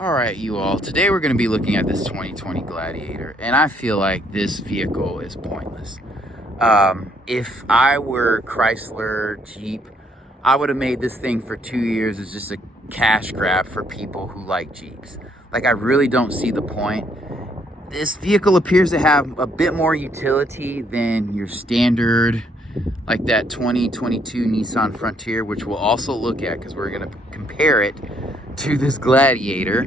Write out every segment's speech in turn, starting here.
All right, you all. Today we're going to be looking at this 2020 Gladiator, and I feel like this vehicle is pointless. If I were Chrysler, Jeep, I would have made this thing for 2 years as just a cash grab for people who like Jeeps. Like, I really don't see the point. This vehicle appears to have a bit more utility than your standard, like that 2022 Nissan Frontier, which we'll also look at because we're going to compare it to this Gladiator.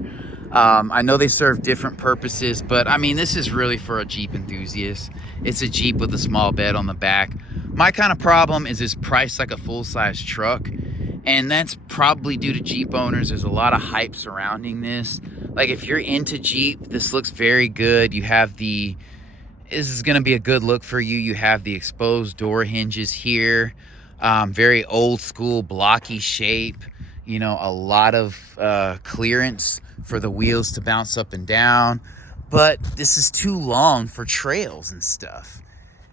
I know they serve different purposes, but I mean, this is really for a Jeep enthusiast. It's a Jeep with a small bed on the back. My kind of problem is it's priced like a full-size truck, and that's probably due to Jeep owners. There's a lot of hype surrounding this. Like, if you're into Jeep, this looks very good. This is going to be a good look for you. You have the exposed door hinges here. Very old school, blocky shape. You know, a lot of clearance for the wheels to bounce up and down. But this is too long for trails and stuff.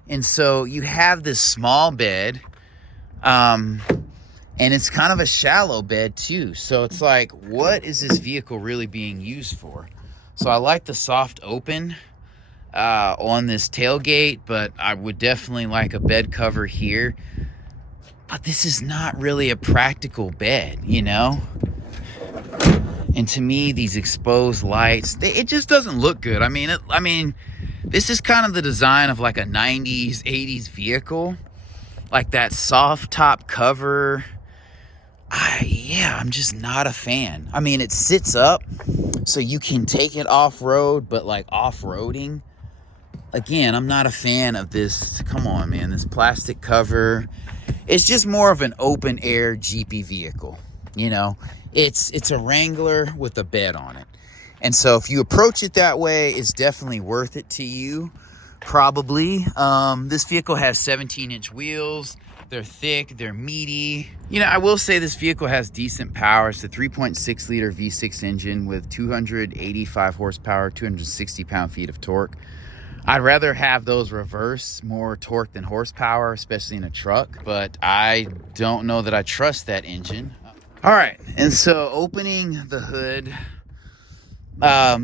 And so you have this small bed. And it's kind of a shallow bed too. So it's like, what is this vehicle really being used for? So I like the soft open on this tailgate, but I would definitely like a bed cover here. But this is not really a practical bed, you know? And to me, these exposed lights, it just doesn't look good. I mean, this is kind of the design of like a 90s, 80s vehicle. Like that soft top cover. I'm just not a fan. I mean, it sits up so you can take it off-road, but like off-roading, again, I'm not a fan of this. Come on, man, this plastic cover. It's just more of an open air Jeepy vehicle. You know, it's a Wrangler with a bed on it. And so if you approach it that way, it's definitely worth it to you. Probably. This vehicle has 17-inch wheels. They're thick, they're meaty. You know, I will say this vehicle has decent power. It's a 3.6 liter V6 engine with 285 horsepower, 260 pound-feet of torque. I'd rather have those reverse, more torque than horsepower, especially in a truck, but I don't know that I trust that engine. All right, and so opening the hood,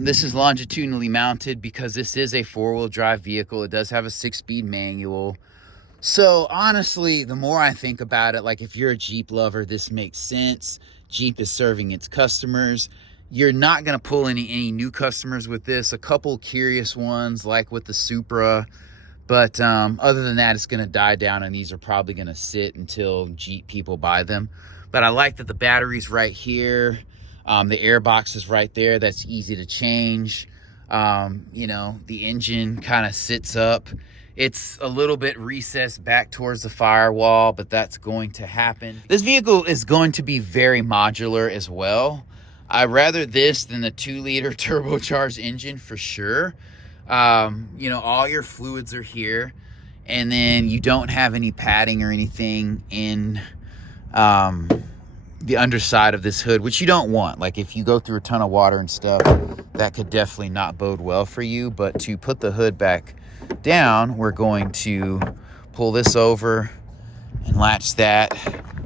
this is longitudinally mounted because this is a four-wheel drive vehicle. It does have a 6-speed manual. So honestly, the more I think about it, like if you're a Jeep lover, this makes sense. Jeep is serving its customers. You're not going to pull any new customers with this. A couple curious ones, like with the Supra. But other than that, it's going to die down, and these are probably going to sit until Jeep people buy them. But I like that the battery's right here. The air box is right there. That's easy to change. You know, the engine kind of sits up. It's a little bit recessed back towards the firewall, but that's going to happen. This vehicle is going to be very modular as well. I'd rather this than the 2-liter turbocharged engine for sure. You know, all your fluids are here, and then you don't have any padding or anything in the underside of this hood, which you don't want. Like if you go through a ton of water and stuff, that could definitely not bode well for you. But to put the hood back down, we're going to pull this over and latch that,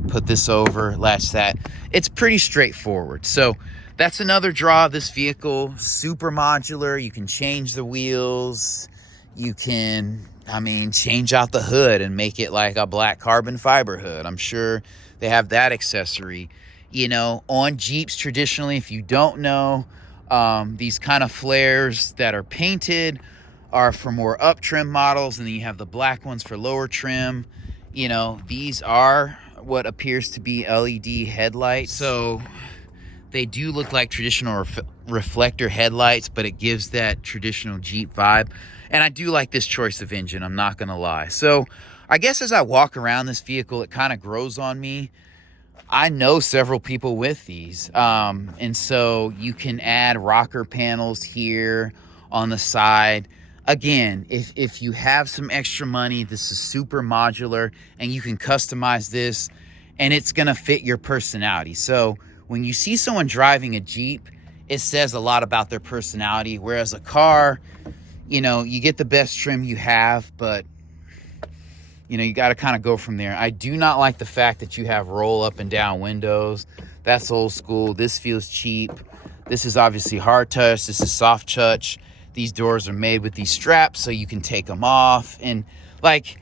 put this over, latch that. It's pretty straightforward. So that's another draw of this vehicle. Super modular. You can change the wheels. You can, change out the hood and make it like a black carbon fiber hood. I'm sure they have that accessory. You know, on Jeeps traditionally, if you don't know, these kind of flares that are painted are for more up trim models, and then you have the black ones for lower trim. You know, these are what appears to be LED headlights. So they do look like traditional reflector headlights, but it gives that traditional Jeep vibe. And I do like this choice of engine, I'm not gonna lie. So I guess as I walk around this vehicle, it kind of grows on me. I know several people with these. And so you can add rocker panels here on the side. Again, if you have some extra money, this is super modular and you can customize this and it's gonna fit your personality. So when you see someone driving a Jeep, it says a lot about their personality. Whereas a car, you know, you get the best trim you have, but you know, you got to kind of go from there. I do not like the fact that you have roll up and down windows. That's old school. This feels cheap. This is obviously hard touch. This is soft touch. These doors are made with these straps so you can take them off. And like,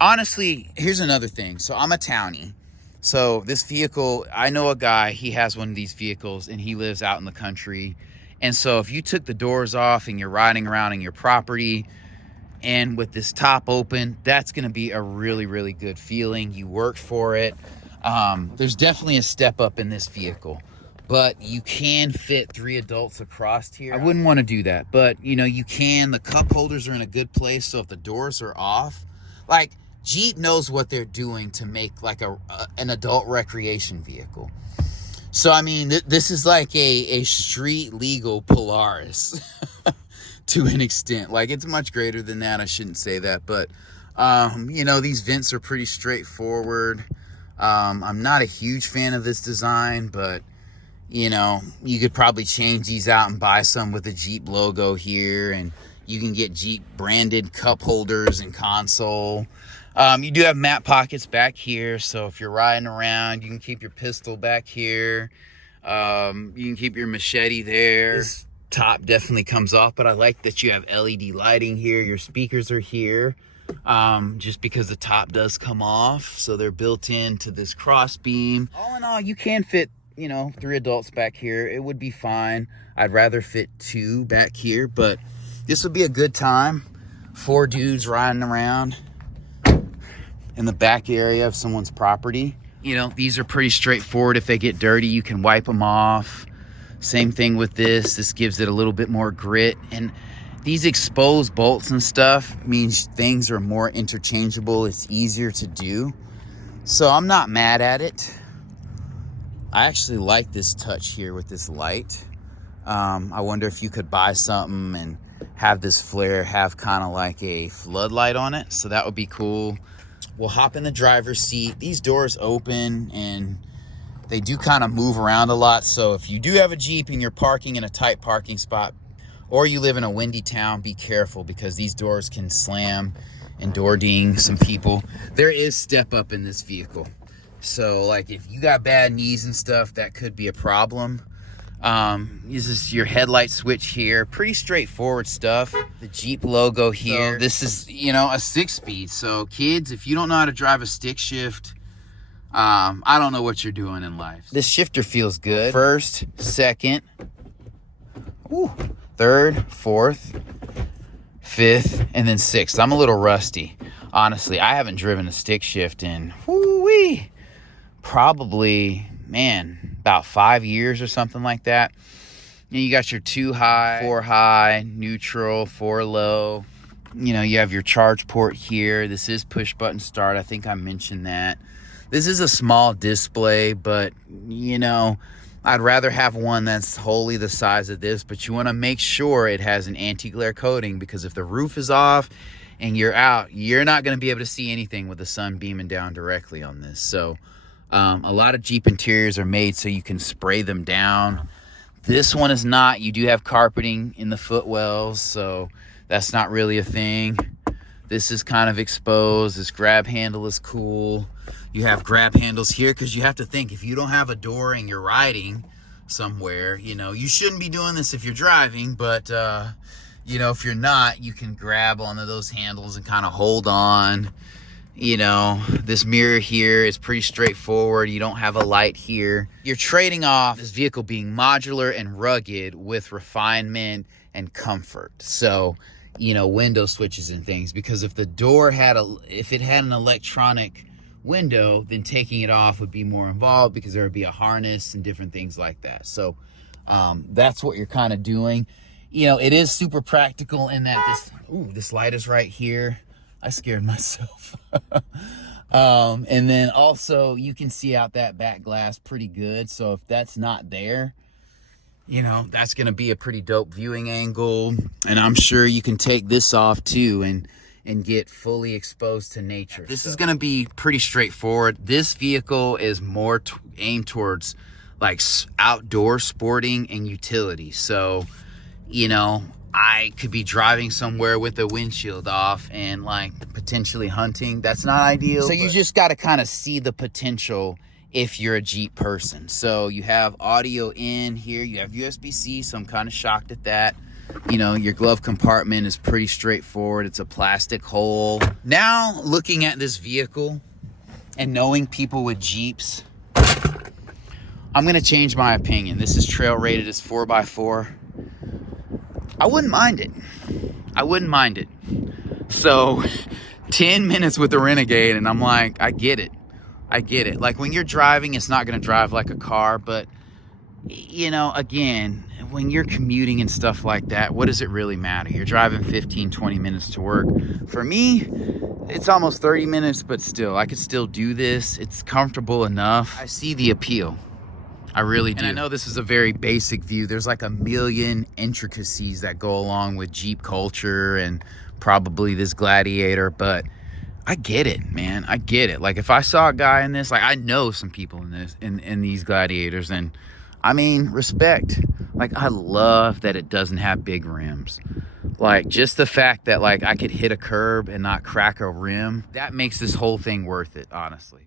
honestly, here's another thing. So I'm a townie. So this vehicle, I know a guy, he has one of these vehicles and he lives out in the country. And so if you took the doors off and you're riding around in your property and with this top open, that's going to be a really, really good feeling. You worked for it. There's definitely a step up in this vehicle, but you can fit 3 adults across here. I wouldn't want to do that, but you know, you can. The cup holders are in a good place. So if the doors are off, like, Jeep knows what they're doing to make like an adult recreation vehicle. So, I mean, this is like a street legal Polaris to an extent. Like, it's much greater than that. I shouldn't say that, but, you know, these vents are pretty straightforward. I'm not a huge fan of this design, but, you know, you could probably change these out and buy some with the Jeep logo here, and you can get Jeep branded cup holders and console. You do have map pockets back here, so if you're riding around, you can keep your pistol back here. You can keep your machete there. This top definitely comes off, but I like that you have LED lighting here. Your speakers are here, just because the top does come off, so they're built into this cross beam. All in all, you can fit, you know, 3 adults back here. It would be fine. I'd rather fit 2 back here, but this would be a good time. 4 dudes riding around in the back area of someone's property. You know, these are pretty straightforward. If they get dirty, you can wipe them off. Same thing with this. This gives it a little bit more grit. And these exposed bolts and stuff means things are more interchangeable. It's easier to do. So I'm not mad at it. I actually like this touch here with this light. I wonder if you could buy something and have this flare have kind of like a floodlight on it. So that would be cool. We'll hop in the driver's seat. These doors open and they do kind of move around a lot. So if you do have a Jeep and you're parking in a tight parking spot, or you live in a windy town, be careful because these doors can slam and door ding some people. There is step up in this vehicle. So like if you got bad knees and stuff, that could be a problem. This is your headlight switch here. Pretty straightforward stuff. The Jeep logo here. So this is, you know, a 6-speed. So kids, if you don't know how to drive a stick shift, I don't know what you're doing in life. This shifter feels good. First, second, third, fourth, fifth, and then sixth. I'm a little rusty. Honestly, I haven't driven a stick shift in, probably, man, about 5 years or something like that. And you got your 2 high, 4 high, neutral, 4 low. You know, you have your charge port here. This is push button start. I think I mentioned that. This is a small display, but, you know, I'd rather have one that's wholly the size of this, but you want to make sure it has an anti-glare coating, because if the roof is off and you're out, you're not going to be able to see anything with the sun beaming down directly on this. So a lot of Jeep interiors are made so you can spray them down. This one is not. You do have carpeting in the footwells, so that's not really a thing. This is kind of exposed. This grab handle is cool. You have grab handles here because you have to think, if you don't have a door and you're riding somewhere, you know, you shouldn't be doing this if you're driving, but you know, if you're not, you can grab onto those handles and kind of hold on. You know, this mirror here is pretty straightforward. You don't have a light here. You're trading off this vehicle being modular and rugged with refinement and comfort. So, you know, window switches and things, because if the door had if it had an electronic window, then taking it off would be more involved because there would be a harness and different things like that. So that's what you're kind of doing. You know, it is super practical in that this light is right here. I scared myself. And then also you can see out that back glass pretty good. So if that's not there, you know, that's going to be a pretty dope viewing angle. And I'm sure you can take this off too and get fully exposed to nature. This is going to be pretty straightforward. This vehicle is more aimed towards like outdoor sporting and utility. So, you know, I could be driving somewhere with the windshield off and like potentially hunting. That's not ideal. So you just got to kind of see the potential if you're a Jeep person. So you have audio in here, you have USB-C, so I'm kind of shocked at that. You know, your glove compartment is pretty straightforward. It's a plastic hole. Now, looking at this vehicle and knowing people with Jeeps, I'm gonna change my opinion. This is trail rated as 4x4. I wouldn't mind it. I wouldn't mind it. So 10 minutes with the Renegade and I'm like, I get it. I get it. Like when you're driving, it's not gonna drive like a car, but you know, again, when you're commuting and stuff like that, what does it really matter? You're driving 15, 20 minutes to work. For me, it's almost 30 minutes, but still, I could still do this. It's comfortable enough. I see the appeal. I really do. And I know this is a very basic view. There's like a million intricacies that go along with Jeep culture and probably this Gladiator, but I get it, man. I get it. Like if I saw a guy in this, like I know some people in this, in these Gladiators, and I mean, respect. Like I love that it doesn't have big rims. Like just the fact that like I could hit a curb and not crack a rim, that makes this whole thing worth it, honestly.